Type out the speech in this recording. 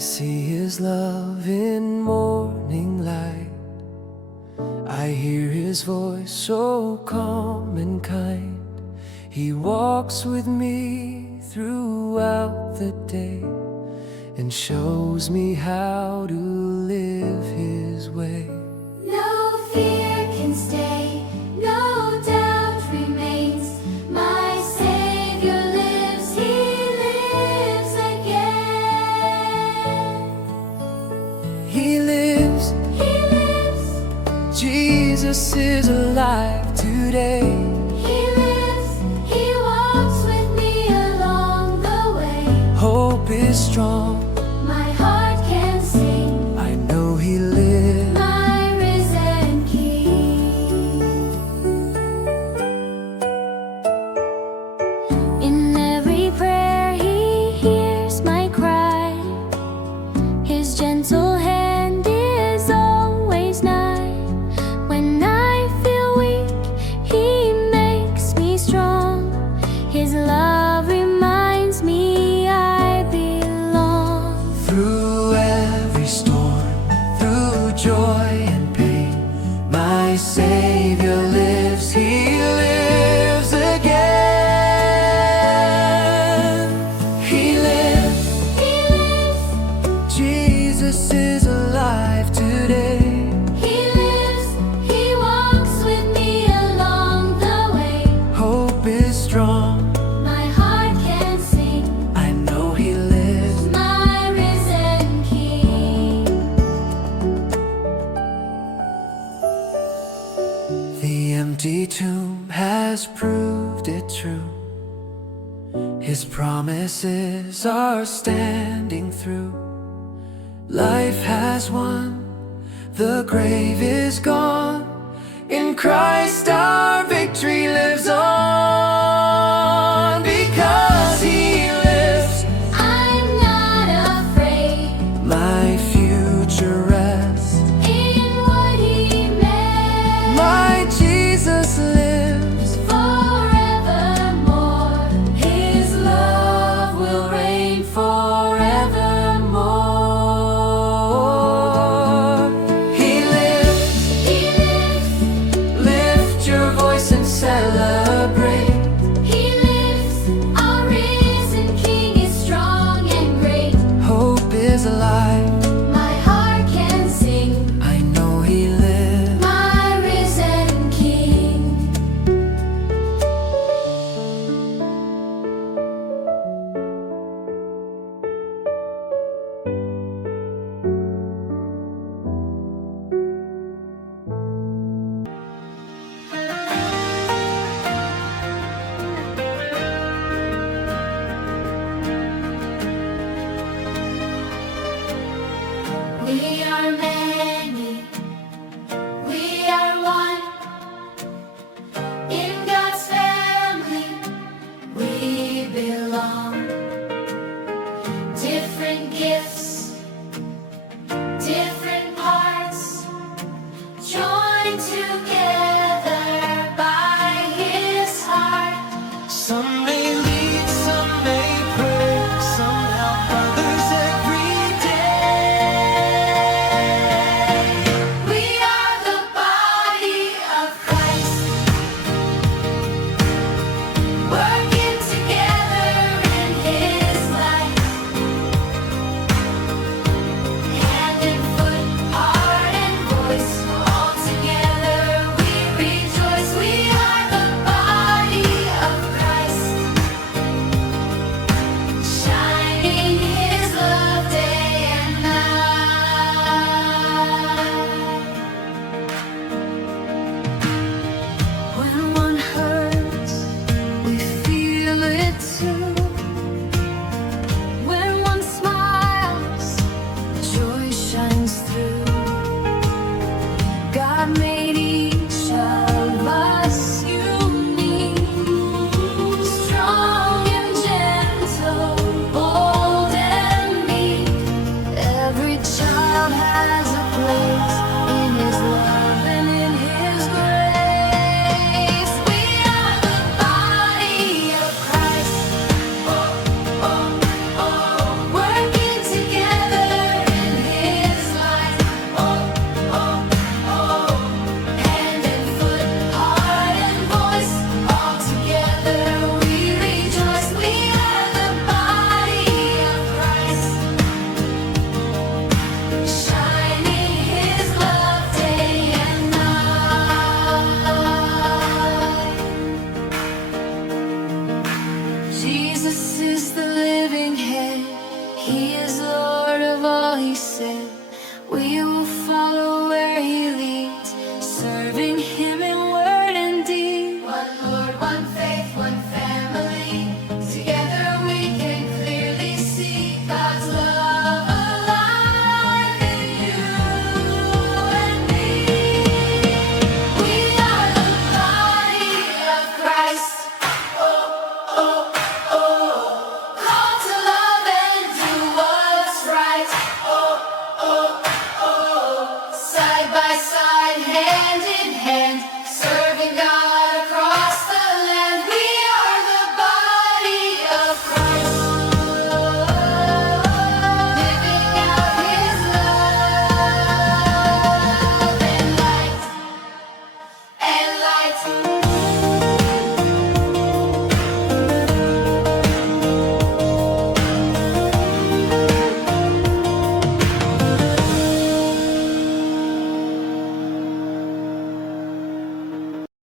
see His love in morning light. I hear His voice so calm and kind. He walks with me throughout the day and shows me how to live His way. No fear can stay, no doubt remains. My Savior lives, He lives again. He lives, He lives, Jesus is alive today. He lives, He walks with me along the way. Hope is strong, My heart can sing, I know He lives. my risen King. In every prayer He hears my cry. His gentle hand is always nigh. When I feel weak, He makes me strong. His love reminds me I belong. Through every storm, through joy and pain, my Savior lives, He lives again. He lives, He lives, Jesus is alive today. He lives, He walks with me along the way. Hope is strong, My heart can sing, I know He lives. my risen King. The empty tomb has proved it true. His promises are standing through. Life has won, the grave is gone. In Christ our victory lives on. Because He lives, I'm not afraid my future rests. in what He made. My Jesus lives, Forevermore, His love will reign forevermore. He lives, He lives, lift your voice hand in hand.